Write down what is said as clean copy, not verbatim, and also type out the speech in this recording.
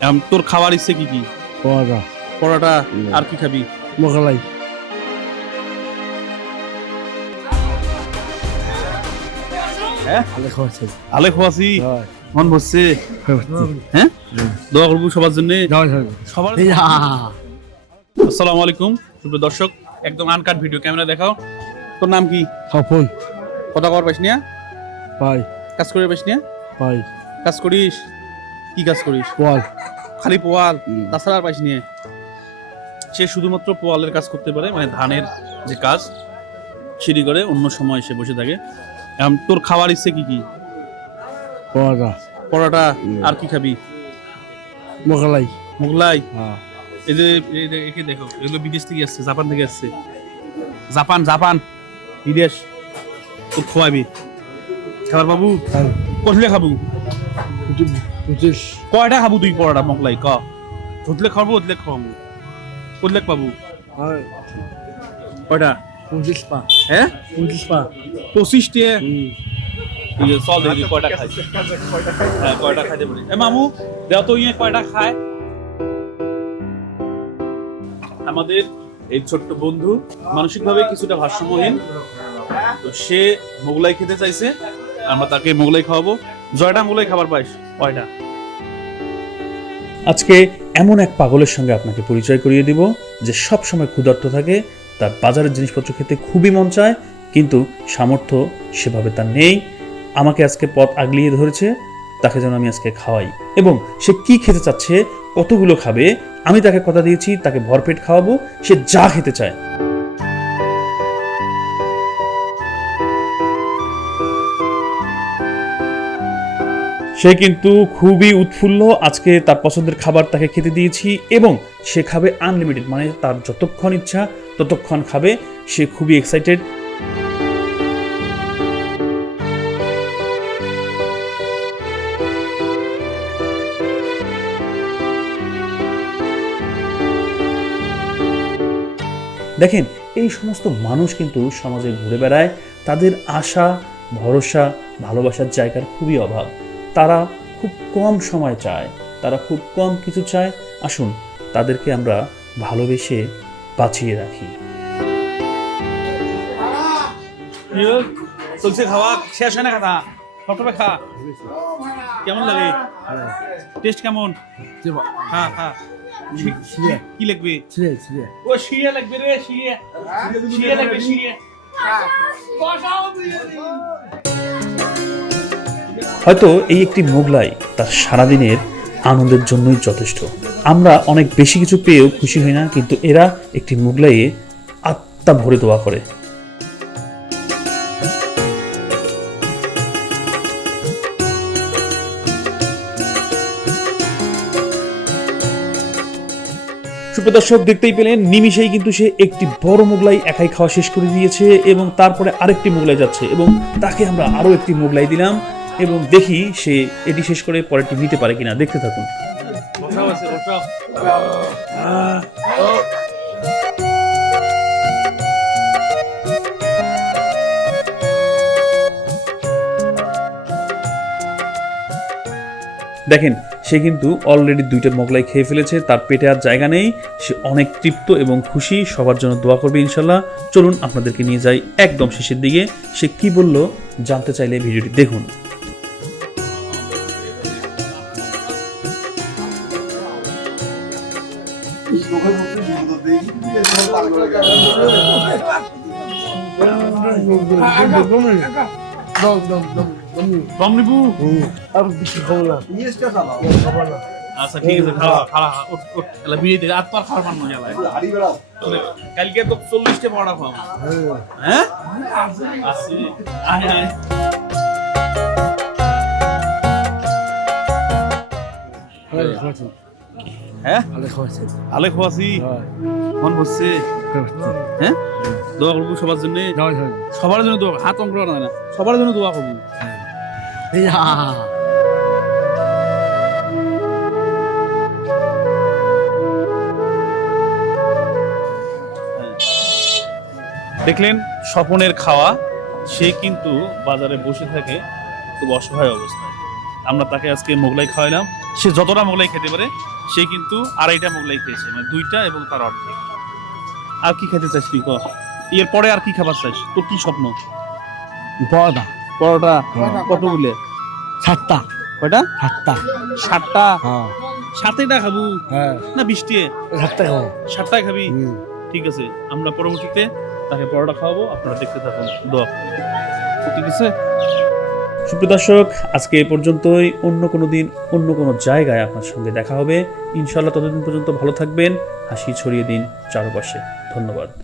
তোর খাওয়ার ইচ্ছে কি কি? পরোটা, পরোটা। আর কি খাবি? মোগলাই। হ্যাঁ আলে খাওয়াচ্ছে। আলে খোয়াছি হয়। মন বসছে। খাওয়াচ্ছে। হ্যাঁ দোয়া করবো সবার জন্য। যাওয়া যাবে। সবার। আসসালামু আলাইকুম সুপ্রিয় দর্শক, একদম আনকাট ভিডিও, ক্যামেরা দেখাও। তোর নাম কি? স্বপন। কথা কর পাইস নিয়া? পাই। কাজ করে পাইস নিয়া? পাই। কাজ করিস? কি কাজ করিস? পোয়াল। খালি পোয়াল, তাছাড়া আর পাইস নিয়ে? সে শুধুমাত্র পোয়ালের কাজ করতে পারে, মানে ধানের যে কাজ সেটি করে, অন্য সময় সে বসে থাকে। তোর খাওয়ার ইচ্ছে কি কি? পরোটা, পরোটা। আর কি খাবি? মোগলাই। মোগলাই। হ্যাঁ। একে দেখো, এগুলো বিদেশ থেকে আসছে, জাপান থেকে আসছে। জাপান বিদেশ। তোর খোয়াবি খাবার বাবু। কতলে খাবো? 25। কয়টা খাবো তুই পরোটা মোগলাই? ক ধুতলে খাবো, ওতলে খাবো, কতলে পাবো? হয়। কয়টা? 25 পা। হ্যাঁ 25 পা। 25 টিয়া। ঠিক আছে, চল দেখি কয়টা খাই। হ্যাঁ কয়টা খাইতে পারি। মামু দেও তো ইয়ে কয়টা খায়। আমাদের এই ছোট্ট বন্ধু মানসিকভাবে কিছুটা ভারসাম্যহীন, তো সে মোগলাই খেতে চাইছে, আমরা তাকে মোগলাই খাওয়াবো। জয়টা মোগলাই খাবার পাইস কয়টা? আজকে এমন এক পাগলের সঙ্গে আপনাকে পরিচয় করিয়ে দিব যে সব সময় ক্ষুধার্ত থাকে, তার বাজারের জিনিসপত্র খেতে খুবই মন চায়, কিন্তু সামর্থ্য সেভাবে তার নেই। আমাকে আজকে পথ আগলিয়ে ধরেছে, তাকে যেন আমি আজকে খাওয়াই। এবং সে কি খেতে চাচ্ছে, কতগুলো খাবে, আমি তাকে কথা দিয়েছি তাকে ভরপেট খাওয়াবো, সে যা খেতে চায়। সে কিন্তু খুবই উৎফুল্ল, আজকে তার পছন্দের খাবার তাকে খেতে দিয়েছি এবং সে খাবে আনলিমিটেড, মানে তার যতক্ষণ ইচ্ছা ততক্ষণ খাবে। সে খুবই এক্সাইটেড। দেখেন, এই সমস্ত মানুষ কিন্তু সমাজে ঘুরে বেড়ায়, তাদের আশা, ভরসা, ভালোবাসার জায়গার খুবই অভাব। তারা খুব কম সময় চায়, তারা খুব কম কিছু চায়। আসুন তাদেরকে আমরা ভালোবেসে বাঁচিয়ে রাখি। চলছে খাওয়া, শেষ হয় না খাতা? সবটা খা। কেমন লাগে? টেস্ট কেমন? খা খা। কি লাগবে? ছিড়ে ছিড়ে। ও শিরিয়া লাগবে রে, শিরিয়া শিরিয়া লাগবে, শিরিয়া। হয়তো এই একটি মোগলাই তার সারাদিনের আনন্দের জন্যই যথেষ্ট। আমরা অনেক বেশি কিছু পেয়েও খুশি হই না, কিন্তু এরা একটি মোগলাইয়ে আত্মা ভরে দোয়া করে। সুপ্রিয় দর্শক, দেখতেই পেলেন নিমিষেই কিন্তু সে একটি বড় মোগলাই একাই খাওয়া শেষ করে দিয়েছে এবং তারপরে আরেকটি মোগলাই যাচ্ছে এবং তাকে আমরা আরো একটি মোগলাই দিলাম এবং দেখি সে এটি শেষ করে পরেরটি নিতে পারে কিনা। দেখতে থাকুন। বসাও আছে, বসাও। দেখেন, সে কিন্তু অলরেডি 2টা মোগলাই খেয়ে ফেলেছে, তার পেটে আর জায়গা নেই। সে অনেক তৃপ্ত এবং খুশি, সবার জন্য দোয়া করবে ইনশাল্লাহ। চলুন আপনাদেরকে নিয়ে যাই একদম শেষের দিকে। সে কি বলল জানতে চাইলে ভিডিওটি দেখুন। দম নিবু? আর কিছু খাবো না। আচ্ছা ঠিক আছে, খাওয়া খাওয়া। উঠ উঠ, এলা বিয়ে দিলে আর তো আর খাওয়ার পান না জ্বালায়। কালকে তো 40টা পড়া খাওয়াবো। হ্যাঁ আসি, আয় আয়। আলে খাওয়াচ্ছে। হ্যাঁ আলে খাওয়াচ্ছে। আলে খোয়াছি হয়। মন বসছে। খাওয়াচ্ছে। হ্যাঁ দোয়া করবো সবার জন্য। যাওয়া যাবে। সবার জন্য দোয়া, হাত অঙ্ক না, সবার জন্য দোয়া করবো। দেখলেন স্বপনের খাওয়া, সে কিন্তু বাজারে বসে থাকে খুব অসহায় অবস্থায়। আমরা তাকে আজকে মোগলাই খাওয়াইলাম, সে যতটা মোগলাই খেতে পারে সে কিন্তু আড়াইটা মোগলাই খেয়েছে, মানে 2টা এবং তার অর্ধেক। আর কি খেতে চাস তুই? এর পরে আর কি খাবার চাস? তোর কি স্বপ্ন? পরোটা পরোটা কতগুলো? 7টা কয়টা? 7টা 7টা? হ্যাঁ 7টা খাবো হ্যাঁ না 20টা? 7টা খাবো 7টাই খাবি? ঠিক আছে, আমরা পরবর্তীতে তাকে পরোটা খাওয়াবো, আপনারা দেখতে থাকুন। দোয়া, ঠিক আছে। সুপ্রিয় দর্শক, আজকে এ পর্যন্তই। অন্য কোনো দিন অন্য কোনো জায়গায় আপনার সঙ্গে দেখা হবে ইনশাআল্লাহ। ততদিন পর্যন্ত ভালো থাকবেন, হাসি ছড়িয়ে দিন চারপাশে। ধন্যবাদ।